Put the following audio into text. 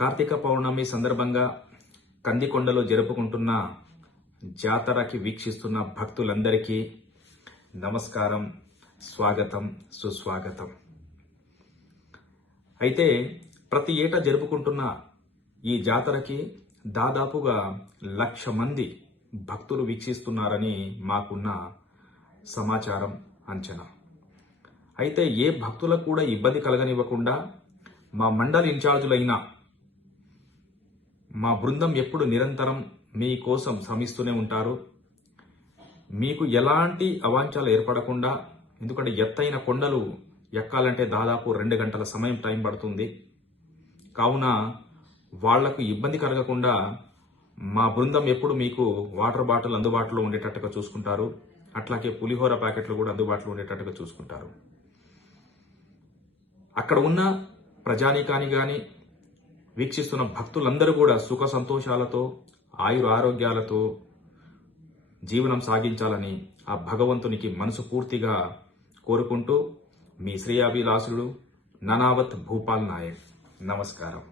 కార్తీక పౌర్ణమి సందర్భంగా కందికొండలో జరుపుకుంటున్న జాతరకి వీక్షిస్తున్న భక్తులందరికీ నమస్కారం, స్వాగతం, సుస్వాగతం. అయితే ప్రతి ఏటా జరుపుకుంటున్న ఈ జాతరకి దాదాపుగా 1,00,000 మంది భక్తులు వీక్షిస్తున్నారని మాకున్న సమాచారం, అంచనా. అయితే ఏ భక్తులకు కూడా ఇబ్బంది కలగనివ్వకుండా మా మండలి ఇన్ఛార్జులైన మా బృందం ఎప్పుడు నిరంతరం మీకోసం శ్రమిస్తూనే ఉంటారు. మీకు ఎలాంటి అవాంఛలు ఏర్పడకుండా, ఎందుకంటే ఎత్తైన కొండలు ఎక్కాలంటే దాదాపు 2 గంటల సమయం టైం పడుతుంది. కావున వాళ్లకు ఇబ్బంది కలగకుండా మా బృందం ఎప్పుడు మీకు వాటర్ బాటిల్ అందుబాటులో ఉండేటట్టుగా చూసుకుంటారు. అట్లాగే పులిహోర ప్యాకెట్లు కూడా అందుబాటులో ఉండేటట్టుగా చూసుకుంటారు. అక్కడ ఉన్న ప్రజానీకాని కానీ వీక్షిస్తున్న భక్తులందరూ కూడా సుఖ సంతోషాలతో, ఆయుర ఆరోగ్యాలతో జీవనం సాగించాలని ఆ భగవంతునికి మనసు పూర్తిగా కోరుకుంటూ మీ శ్రేయాభిలాషుడు ననావత్ భూపాల్ నాయక్. నమస్కారం.